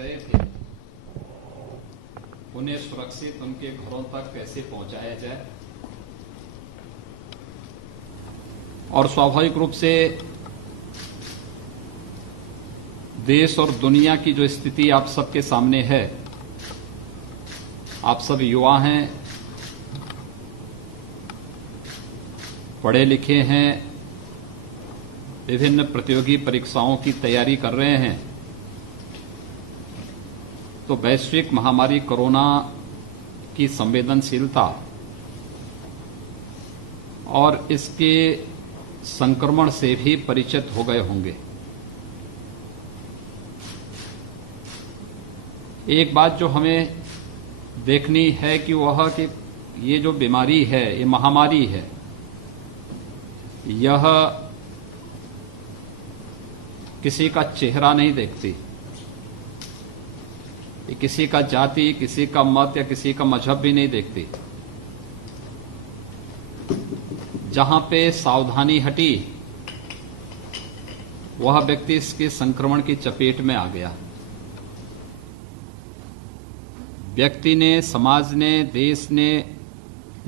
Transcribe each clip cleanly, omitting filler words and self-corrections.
गए थे उन्हें सुरक्षित उनके घरों तक कैसे पहुंचाया जाए। और स्वाभाविक रूप से देश और दुनिया की जो स्थिति आप सबके सामने है, आप सब युवा हैं, पढ़े लिखे हैं, विभिन्न प्रतियोगी परीक्षाओं की तैयारी कर रहे हैं, तो वैश्विक महामारी कोरोना की संवेदनशीलता और इसके संक्रमण से भी परिचित हो गए होंगे। एक बात जो हमें देखनी है कि वह कि ये जो बीमारी है, ये महामारी है, यह किसी का चेहरा नहीं देखती, ये किसी का जाति, किसी का मत या किसी का मजहब भी नहीं देखती। जहां पे सावधानी हटी वह व्यक्ति इसके संक्रमण की चपेट में आ गया। व्यक्ति ने, समाज ने, देश ने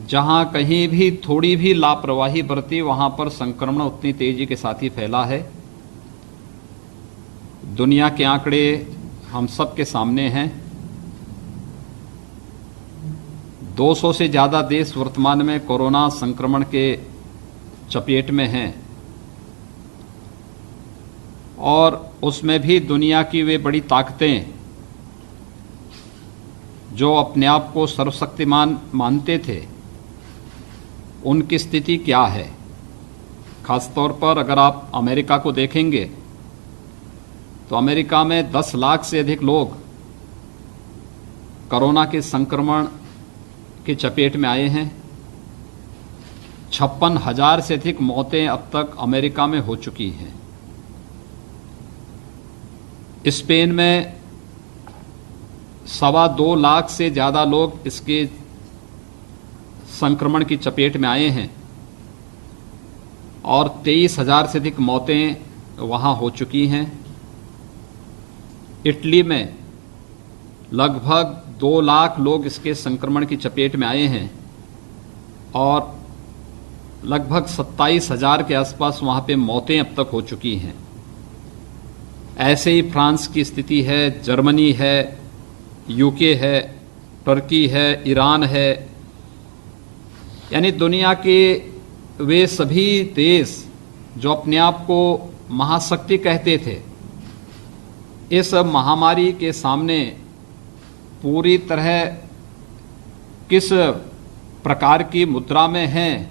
जहां कहीं भी थोड़ी भी लापरवाही बरती वहां पर संक्रमण उतनी तेजी के साथ ही फैला है। दुनिया के आंकड़े हम सब के सामने हैं। 200 से ज्यादा देश वर्तमान में कोरोना संक्रमण के चपेट में हैं और उसमें भी दुनिया की वे बड़ी ताकतें जो अपने आप को सर्वशक्तिमान मानते थे, उनकी स्थिति क्या है। खासतौर पर अगर आप अमेरिका को देखेंगे तो अमेरिका में 10 लाख से अधिक लोग कोरोना के संक्रमण की चपेट में आए हैं। 56,000 से अधिक मौतें अब तक अमेरिका में हो चुकी हैं। स्पेन में 2.25 लाख से ज्यादा लोग इसके संक्रमण की चपेट में आए हैं और 23,000 से अधिक मौतें वहां हो चुकी हैं। इटली में लगभग 2 लाख लोग इसके संक्रमण की चपेट में आए हैं और लगभग 27,000 के आसपास वहां पे मौतें अब तक हो चुकी हैं। ऐसे ही फ्रांस की स्थिति है, जर्मनी है, यूके है, टर्की है, ईरान है, यानी दुनिया के वे सभी देश जो अपने आप को महाशक्ति कहते थे, इस महामारी के सामने पूरी तरह किस प्रकार की मुद्रा में हैं,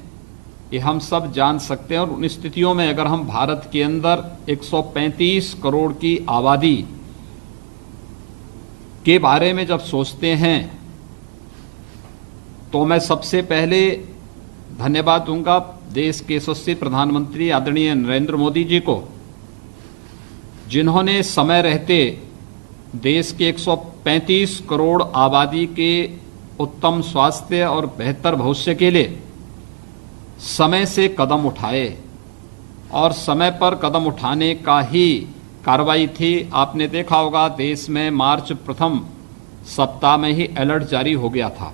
ये हम सब जान सकते हैं। और उन स्थितियों में अगर हम भारत के अंदर 135 करोड़ की आबादी के बारे में जब सोचते हैं तो मैं सबसे पहले धन्यवाद दूंगा देश के यशस्वी प्रधानमंत्री आदरणीय नरेंद्र मोदी जी को, जिन्होंने समय रहते देश के 135 करोड़ आबादी के उत्तम स्वास्थ्य और बेहतर भविष्य के लिए समय से कदम उठाए और समय पर कदम उठाने का ही कार्रवाई थी। आपने देखा होगा देश में मार्च प्रथम सप्ताह में ही अलर्ट जारी हो गया था।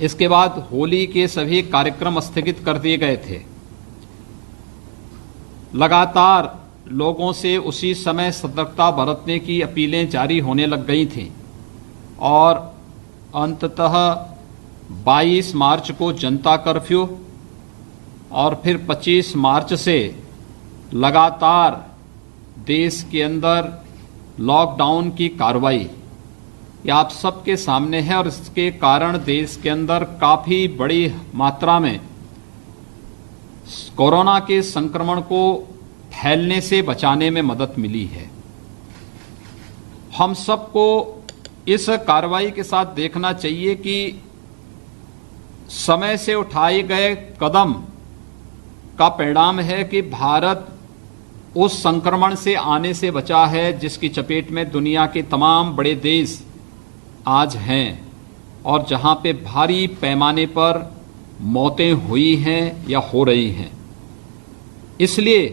इसके बाद होली के सभी कार्यक्रम स्थगित कर दिए गए थे। लगातार लोगों से उसी समय सतर्कता बरतने की अपीलें जारी होने लग गई थीं और अंततः 22 मार्च को जनता कर्फ्यू और फिर 25 मार्च से लगातार देश के अंदर लॉकडाउन की कार्रवाई ये आप सबके सामने है और इसके कारण देश के अंदर काफी बड़ी मात्रा में कोरोना के संक्रमण को फैलने से बचाने में मदद मिली है। हम सबको इस कार्रवाई के साथ देखना चाहिए कि समय से उठाए गए कदम का परिणाम है कि भारत उस संक्रमण से आने से बचा है जिसकी चपेट में दुनिया के तमाम बड़े देश आज हैं और जहां पे भारी पैमाने पर मौतें हुई हैं या हो रही हैं। इसलिए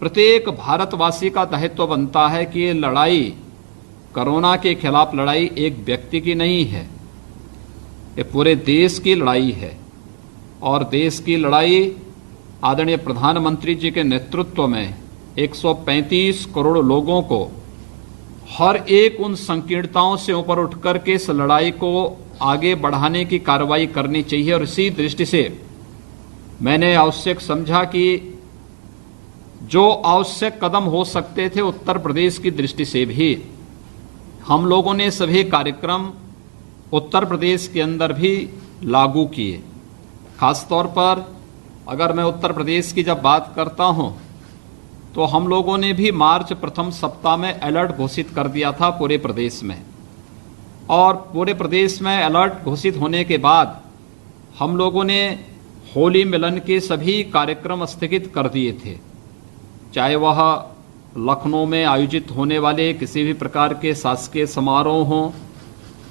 प्रत्येक भारतवासी का दायित्व बनता है कि ये लड़ाई कोरोना के खिलाफ लड़ाई एक व्यक्ति की नहीं है, ये पूरे देश की लड़ाई है। और देश की लड़ाई आदरणीय प्रधानमंत्री जी के नेतृत्व में 135 करोड़ लोगों को हर एक उन संकीर्णताओं से ऊपर उठ करके इस लड़ाई को आगे बढ़ाने की कार्रवाई करनी चाहिए। और इसी दृष्टि से मैंने आवश्यक समझा कि जो आवश्यक कदम हो सकते थे उत्तर प्रदेश की दृष्टि से भी हम लोगों ने सभी कार्यक्रम उत्तर प्रदेश के अंदर भी लागू किए। खासतौर पर अगर मैं उत्तर प्रदेश की जब बात करता हूं तो हम लोगों ने भी मार्च प्रथम सप्ताह में अलर्ट घोषित कर दिया था पूरे प्रदेश में। और पूरे प्रदेश में अलर्ट घोषित होने के बाद हम लोगों ने होली मिलन के सभी कार्यक्रम स्थगित कर दिए थे, चाहे वह लखनऊ में आयोजित होने वाले किसी भी प्रकार के शासकीय समारोह हों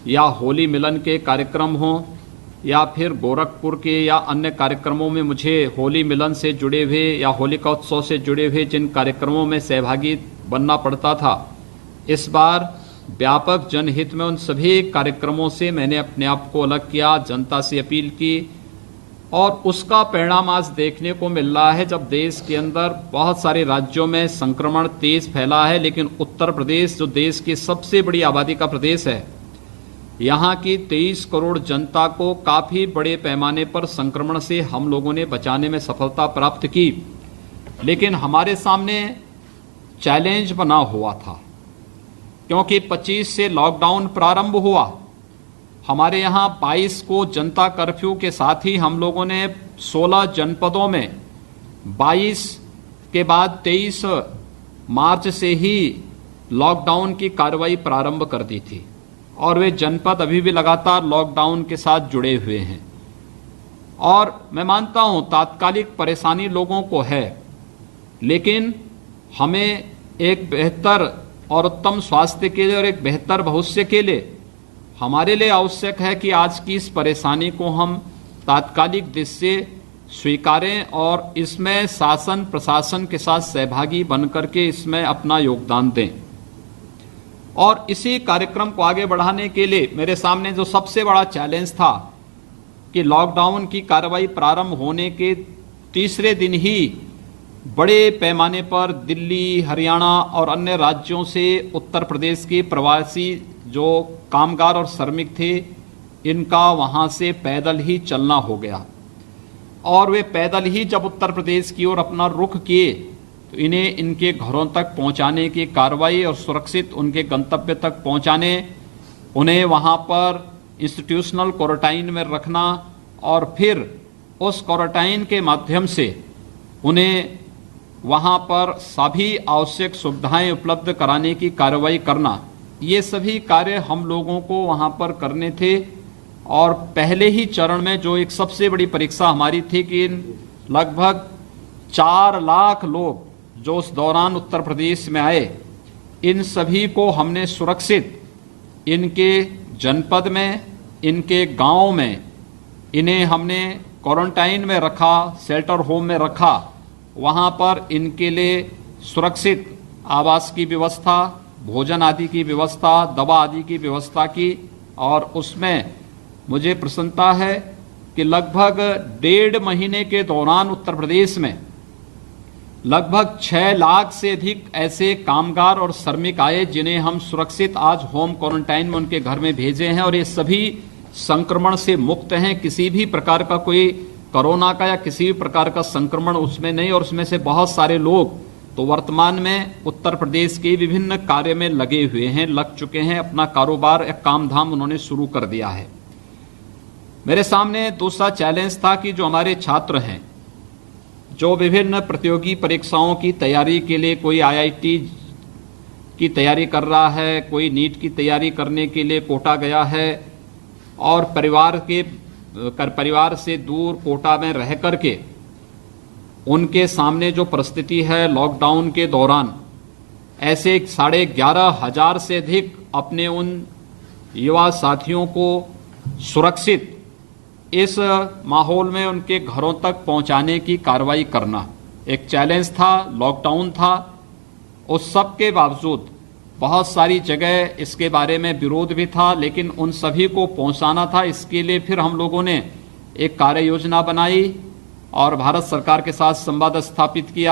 या होली मिलन के कार्यक्रम हों या फिर गोरखपुर के या अन्य कार्यक्रमों में मुझे होली मिलन से जुड़े हुए या होलिका उत्सव से जुड़े हुए जिन कार्यक्रमों में सहभागी बनना पड़ता था, इस बार व्यापक जनहित में उन सभी कार्यक्रमों से मैंने अपने आप को अलग किया, जनता से अपील की। और उसका परिणाम आज देखने को मिल रहा है, जब देश के अंदर बहुत सारे राज्यों में संक्रमण तेज फैला है, लेकिन उत्तर प्रदेश जो देश की सबसे बड़ी आबादी का प्रदेश है, यहाँ की 23 करोड़ जनता को काफी बड़े पैमाने पर संक्रमण से हम लोगों ने बचाने में सफलता प्राप्त की। लेकिन हमारे सामने चैलेंज बना हुआ था, क्योंकि 25 से लॉकडाउन प्रारंभ हुआ। हमारे यहाँ 22 को जनता कर्फ्यू के साथ ही हम लोगों ने 16 जनपदों में 22 के बाद 23 मार्च से ही लॉकडाउन की कार्रवाई प्रारंभ कर दी थी और वे जनपद अभी भी लगातार लॉकडाउन के साथ जुड़े हुए हैं। और मैं मानता हूं तात्कालिक परेशानी लोगों को है, लेकिन हमें एक बेहतर और उत्तम स्वास्थ्य के लिए और एक बेहतर भविष्य के लिए हमारे लिए आवश्यक है कि आज की इस परेशानी को हम तात्कालिक दृष्टि से स्वीकारें और इसमें शासन प्रशासन के साथ सहभागी बनकर के इसमें अपना योगदान दें। और इसी कार्यक्रम को आगे बढ़ाने के लिए मेरे सामने जो सबसे बड़ा चैलेंज था कि लॉकडाउन की कार्रवाई प्रारंभ होने के तीसरे दिन ही बड़े पैमाने पर दिल्ली, हरियाणा और अन्य राज्यों से उत्तर प्रदेश के प्रवासी जो कामगार और श्रमिक थे, इनका वहां से पैदल ही चलना हो गया। और वे पैदल ही जब उत्तर प्रदेश की ओर अपना रुख किए तो इन्हें इनके घरों तक पहुंचाने की कार्रवाई और सुरक्षित उनके गंतव्य तक पहुंचाने, उन्हें वहां पर इंस्टीट्यूशनल क्वारंटाइन में रखना और फिर उस क्वारंटाइन के माध्यम से उन्हें वहां पर सभी आवश्यक सुविधाएं उपलब्ध कराने की कार्रवाई करना, ये सभी कार्य हम लोगों को वहां पर करने थे। और पहले ही चरण में जो एक सबसे बड़ी परीक्षा हमारी थी कि लगभग 4 लाख लोग जो उस दौरान उत्तर प्रदेश में आए, इन सभी को हमने सुरक्षित इनके जनपद में, इनके गांव में इन्हें हमने क्वारंटाइन में रखा, शेल्टर होम में रखा। वहां पर इनके लिए सुरक्षित आवास की व्यवस्था, भोजन आदि की व्यवस्था, दवा आदि की व्यवस्था की। और उसमें मुझे प्रसन्नता है कि लगभग 1.5 महीने के दौरान उत्तर प्रदेश में लगभग 6 लाख से अधिक ऐसे कामगार और श्रमिक आए जिन्हें हम सुरक्षित आज होम क्वारंटाइन में उनके घर में भेजे हैं। और ये सभी संक्रमण से मुक्त हैं, किसी भी प्रकार का कोई कोरोना का या किसी भी प्रकार का संक्रमण उसमें नहीं। और उसमें से बहुत सारे लोग तो वर्तमान में उत्तर प्रदेश के विभिन्न कार्य में लगे हुए हैं, लग चुके हैं, अपना कारोबार या काम धाम उन्होंने शुरू कर दिया है। मेरे सामने दूसरा चैलेंज था कि जो हमारे छात्र हैं, जो विभिन्न प्रतियोगी परीक्षाओं की तैयारी के लिए, कोई IIT की तैयारी कर रहा है, कोई नीट की तैयारी करने के लिए कोटा गया है और परिवार से दूर कोटा में रह करके उनके सामने जो परिस्थिति है लॉकडाउन के दौरान, ऐसे 11,500 से अधिक अपने उन युवा साथियों को सुरक्षित इस माहौल में उनके घरों तक पहुंचाने की कार्रवाई करना एक चैलेंज था, लॉकडाउन था। उस सब के बावजूद बहुत सारी जगह इसके बारे में विरोध भी था, लेकिन उन सभी को पहुंचाना था। इसके लिए फिर हम लोगों ने एक कार्य योजना बनाई और भारत सरकार के साथ संवाद स्थापित किया।